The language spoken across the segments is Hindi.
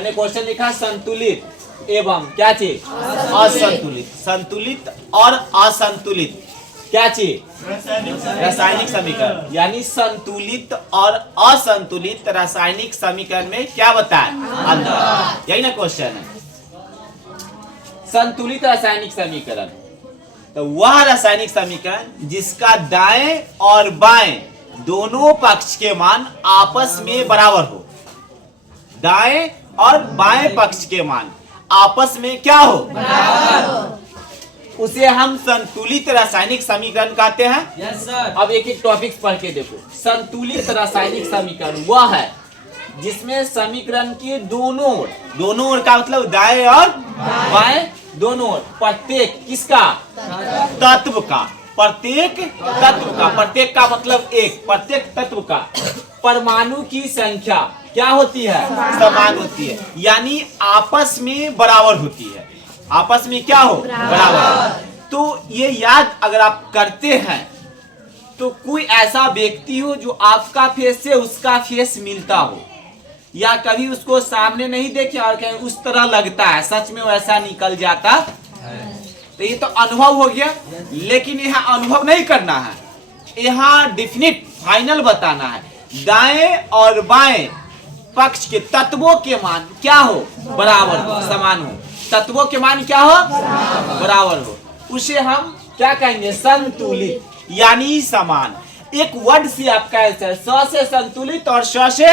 मैंने क्वेश्चन लिखा संतुलित एवं क्या चीज असंतुलित, संतुलित और असंतुलित क्या चीज रासायनिक समीकरण, यानी संतुलित और असंतुलित रासायनिक समीकरण में क्या बताए अंतर, यही ना क्वेश्चन है। संतुलित रासायनिक समीकरण तो वह रासायनिक समीकरण जिसका दाएं और बाएं दोनों पक्ष के मान आपस में बराबर हो, दाएं और बाएं पक्ष के मान आपस में क्या हो, बराबर हो, उसे हम संतुलित रासायनिक समीकरण कहते हैं। Yes sir. अब एक एक टॉपिक्स पढ़ के देखो। संतुलित रासायनिक समीकरण वह है जिसमें समीकरण के दोनों ओर का मतलब दाएं और बाएं दोनों ओर प्रत्येक किसका तत्व का, प्रत्येक तत्व का, प्रत्येक का मतलब एक, प्रत्येक तत्व का परमाणु की संख्या क्या होती है, समान होती है, यानी आपस में बराबर होती है, आपस में क्या हो, बराबर। तो ये याद अगर आप करते हैं तो कोई ऐसा व्यक्ति हो जो आपका फेस से उसका फेस मिलता हो, या कभी उसको सामने नहीं देखे और कहीं उस तरह लगता है, सच में वैसा निकल जाता है, तो ये तो अनुभव हो गया। लेकिन यहाँ अनुभव नहीं करना है, यहाँ डेफिनिट फाइनल बताना है, दाएं और बाएं पक्ष के तत्वों के मान क्या हो, बराबर हो, समान हो, तत्वों के मान क्या हो, बराबर हो, उसे हम क्या कहेंगे, संतुलित यानी समान। एक वर्ड से आपका आंसर, स से संतुलित और श से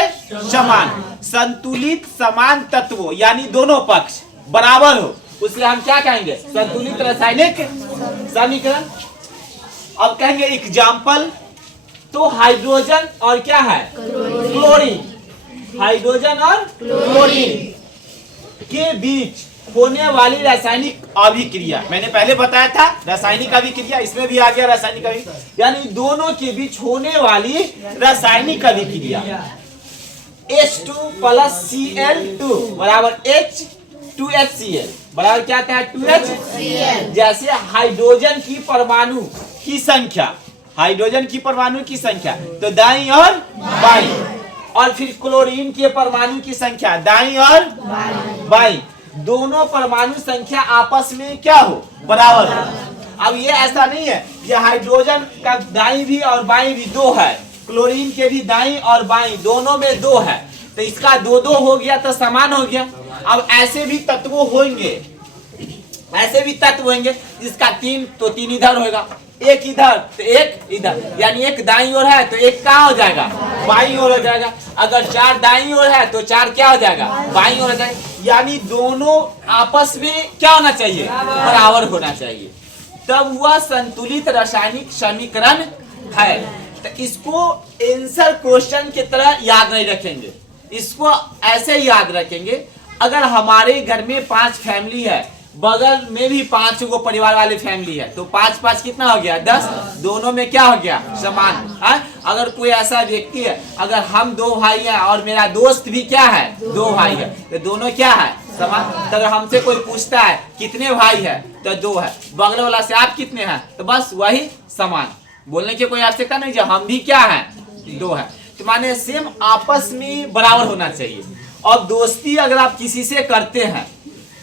समान, संतुलित समान तत्वों यानी दोनों पक्ष बराबर हो, उसे हम क्या कहेंगे, संतुलित रासायनिक समीकरण। अब कहेंगे एग्जाम्पल, तो हाइड्रोजन और क्या है, क्लोरीन, हाइड्रोजन और क्लोरीन के बीच होने वाली रासायनिक अभिक्रिया, मैंने पहले बताया था रासायनिक अभिक्रिया, इसमें भी आ गया रासायनिक अभिक्रिया, यानी दोनों के बीच होने वाली रासायनिक अभिक्रिया H2 प्लस Cl2 बराबर H2HCl बराबर क्या था, 2HCl। जैसे हाइड्रोजन की परमाणु की संख्या, हाइड्रोजन की परमाणु की संख्या तो दाईं और बाईं, और फिर क्लोरीन के परमाणु की संख्या दाईं और बाईं, दोनों परमाणु संख्या आपस में क्या हो, बराबर हो। अब ये ऐसा नहीं है कि हाइड्रोजन का दाईं भी और बाईं भी दो है, क्लोरीन के भी दाईं और बाईं दोनों में दो है, तो इसका दो दो हो गया तो समान हो गया। अब ऐसे भी तत्व होंगे, ऐसे भी तत्व होंगे जिसका तीन तो तीन इधर होगा, एक इधर तो एक इधर, यानी एक दाईं ओर है तो एक क्या हो जाएगा, बाईं ओर हो जाएगा। अगर चार दाईं ओर है तो चार क्या हो जाएगा, बाईं ओर हो जाएगा, यानी दोनों आपस में क्या होना चाहिए, बराबर होना चाहिए, तब वह संतुलित रासायनिक समीकरण है। तो इसको आंसर क्वेश्चन की तरह याद नहीं रखेंगे, इसको ऐसे याद रखेंगे, अगर हमारे घर में 5 फैमिली है, बगल में भी 5 गो परिवार वाले फैमिली है, तो 5 5 कितना हो गया, 10, दोनों में क्या हो गया, समान है। अगर कोई ऐसा व्यक्ति है, अगर हम 2 भाई हैं और मेरा दोस्त भी क्या है, 2 भाई है, तो दोनों क्या है, समान। तो अगर हमसे कोई पूछता है कितने भाई है, तो 2 है, बगल वाला से आप कितने हैं, तो बस वही समान, बोलने की कोई आवश्यकता नहीं, जो हम भी क्या है, 2 है, तो माने सेम आपस में बराबर होना चाहिए। और दोस्ती अगर आप किसी से करते हैं,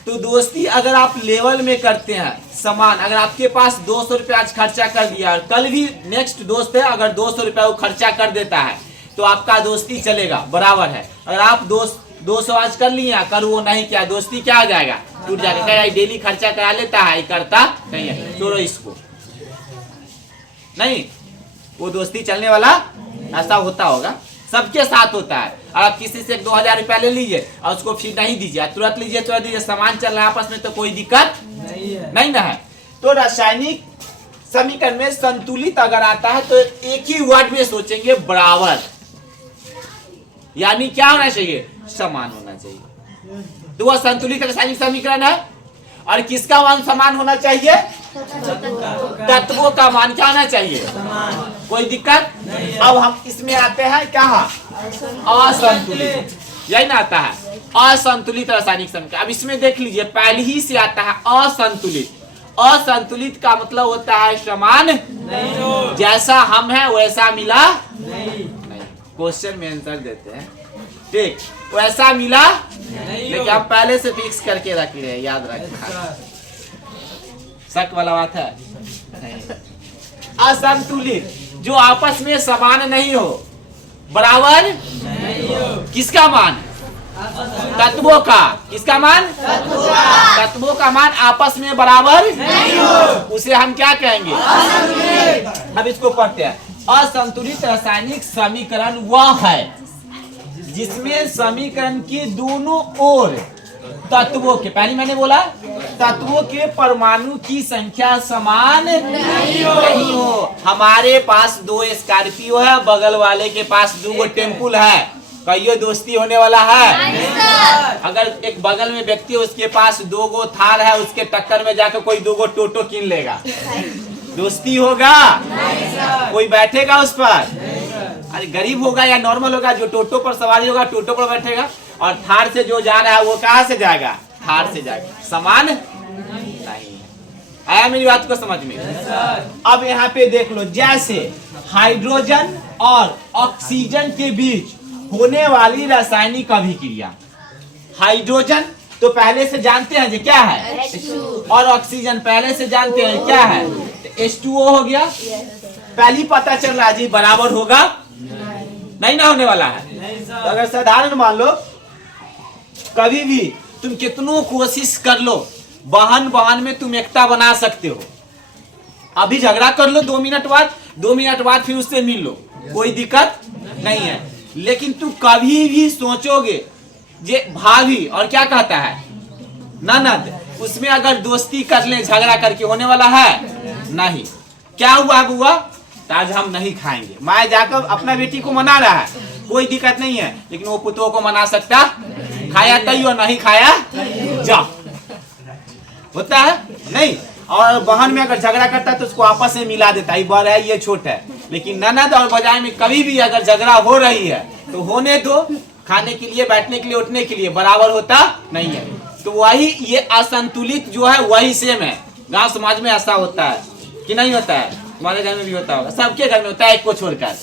तो दोस्ती अगर आप लेवल में करते हैं समान, अगर आपके पास 200 रुपया आज खर्चा कर दिया और कल भी नेक्स्ट दोस्त है अगर 200 रुपया वो खर्चा कर देता है, तो आपका दोस्ती चलेगा, बराबर है। अगर आप 200 आज कर लिया, कल वो नहीं किया, दोस्ती क्या हो जाएगा, टूट जाएगा, डेली खर्चा करा लेता है, करता नहीं है, छोड़ो इसको, नहीं वो दोस्ती चलने वाला, ऐसा होता होगा, सबके साथ होता है। और आप किसी से 2000 रुपया ले लीजिए और उसको फिर नहीं दीजिए, तुरंत लीजिए, तुरंत दीजिए, सामान चल रहा है आपस में, तो कोई दिक्कत नहीं ना है। तो रासायनिक समीकरण में संतुलित अगर आता है तो एक ही वर्ड में सोचेंगे, बराबर, यानी क्या होना चाहिए, समान होना चाहिए, तो वह संतुलित रासायनिक समीकरण है। और किसका मान समान होना चाहिए, तत्वों का मान क्या होना चाहिए, कोई दिक्कत। अब हम इसमें आते हैं क्या, असंतुलित, यही ना आता है, असंतुलित रासायनिक समीकरण। अब इसमें देख लीजिए, पहले ही से आता है असंतुलित, असंतुलित का मतलब होता है समान नहीं, जैसा हम हैं वैसा मिला नहीं, क्वेश्चन में आंसर देते हैं, ठीक, वैसा मिला लेकिन हम पहले से फिक्स करके रख रहे हैं, याद रखना। शक वाला बात है नहीं। असंतुलित जो आपस में समान नहीं हो, बराबर किसका मान? तत्वों का। किसका मान? तत्वों का मान आपस में बराबर नहीं हो, उसे हम क्या कहेंगे? अब इसको पढ़ते हैं। असंतुलित रासायनिक समीकरण वह है जिसमें समीकरण के दोनों ओर तत्वों के, पहले मैंने बोला तत्वों के परमाणु की संख्या समान नहीं हो। हमारे पास 2 स्कॉर्पियो है, बगल वाले के पास 2 टेम्पुल है, कहियो दोस्ती होने वाला है? अगर एक बगल में व्यक्ति है, उसके पास 2 थार है, उसके टक्कर में जाकर कोई 2 टोटो कीन लेगा, दोस्ती होगा? कोई बैठेगा उस पर? अरे गरीब होगा या नॉर्मल होगा, जो टोटो पर सवारी होगा टोटो पर बैठेगा, और थार से जो जा रहा है वो कहाँ से जाएगा? थार से जाएगा। समान नहीं। आया मेरी बात को समझ में? अब यहाँ पे देख लो, जैसे हाइड्रोजन और ऑक्सीजन के बीच होने वाली रासायनिक अभिक्रिया, हाइड्रोजन तो पहले से जानते हैं जी क्या है, और ऑक्सीजन पहले से जानते हैं क्या है, H2O हो गया। पहली पता चल रहा है जी बराबर होगा नहीं ना होने वाला है। तो अगर साधारण मान लो, कभी भी तुम कितनों कोशिश कर लो, बहन में तुम एकता बना सकते हो। अभी झगड़ा कर लो 2 मिनट बाद, 2 मिनट बाद फिर उससे मिल लो, कोई दिक्कत नहीं है। लेकिन तुम कभी भी सोचोगे जे भाभी और क्या कहता है ननद, उसमें अगर दोस्ती कर ले झगड़ा करके होने वाला है? नहीं। क्या हुआ बुआ? आज हम नहीं खाएंगे। माँ जाकर अपना बेटी को मना रहा है, कोई दिक्कत नहीं है, लेकिन वो पुतों को मना सकता? खाया तई और नहीं खाया जा, होता है नहीं। और बहन में अगर झगड़ा करता है तो उसको आपस में मिला देता है, ये बड़ा है ये छोटा है। लेकिन ननद और भौजाई में कभी भी अगर झगड़ा हो रही है तो होने दो, खाने के लिए, बैठने के लिए, उठने के लिए, बराबर होता नहीं है। तो वही ये असंतुलित जो है वही सेम है। गांव समाज में ऐसा होता है कि नहीं होता है? तुम्हारे घर में भी होता होगा, सबके घर में होता है, एक को छोड़कर।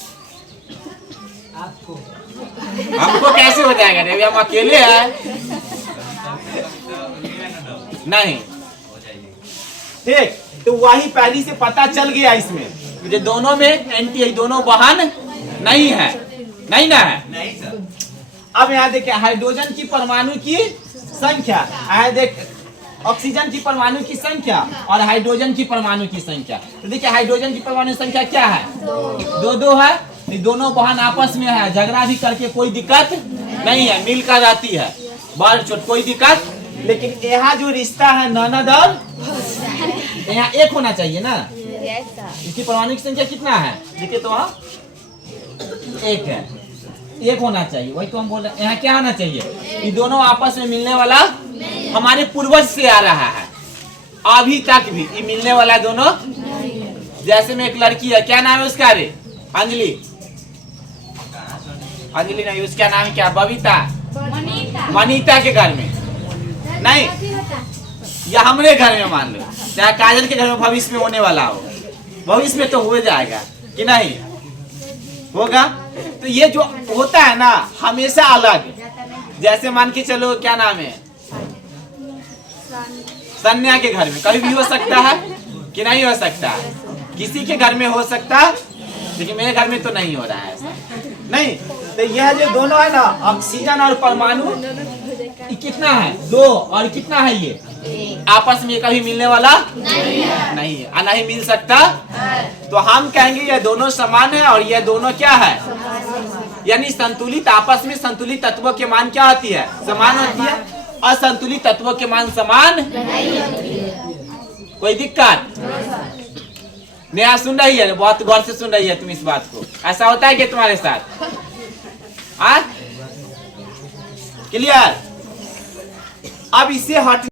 हमको कैसे हो जाएगा? अभी हम अकेले हैं नहीं, ठीक। तो वही पहली से पता चल गया इसमें, मुझे दोनों में एंटी, दोनों बहन नहीं है, नहीं ना है? नहीं सर। अब यहाँ देखिए, हाइड्रोजन की परमाणु की संख्या, देख ऑक्सीजन की परमाणु की संख्या और हाइड्रोजन की परमाणु की संख्या। तो देखिए हाइड्रोजन की परमाणु संख्या क्या है? 2 है। दोनों बहन आपस में है, झगड़ा भी करके कोई दिक्कत नहीं है, मिलकर रहती है, बड़ छोट कोई दिक्कत। लेकिन यहाँ जो रिश्ता है ननद और, यहाँ 1 होना चाहिए ना। इसकी परमाणु की संख्या कितना है? देखिए तो वहाँ 1 है, 1 होना चाहिए। वही तो हम बोल रहे हैं, यहाँ क्या होना चाहिए? ये दोनों आपस में मिलने वाला हमारे पूर्वज से आ रहा है, अभी तक भी ये मिलने वाला दोनों। जैसे में एक लड़की है, क्या नाम है उसका? रे अंजलि, अंजलि नहीं, उसका नाम क्या? बबीता, मनीता के घर में नहीं, या हमारे घर में मान लो, चाहे काजल के घर में भविष्य में होने वाला हो, भविष्य में तो हो जाएगा कि नहीं होगा। तो ये जो होता है ना हमेशा अलग। जैसे मान के चलो, क्या नाम है, सन्या के घर में कभी भी हो सकता है कि नहीं हो सकता? किसी के घर में हो सकता, लेकिन मेरे घर में तो नहीं हो रहा है ऐसा नहीं। तो यह जो दोनों है ना, ऑक्सीजन और परमाणु, कितना है? 2। और कितना है ये? आपस में कभी मिलने वाला नहीं है, नहीं मिल सकता। तो हम कहेंगे ये दोनों समान है, और ये दोनों क्या है? यानी संतुलित, आपस में संतुलित तत्वों के मान क्या होती है? समान होती है। असंतुलित तत्वों के मान समान नहीं होती है। कोई दिक्कत? नेहा सुन रही है, बहुत गौर से सुन रही है तुम इस बात को। ऐसा होता है कि तुम्हारे साथ? क्लियर? अब इसे हट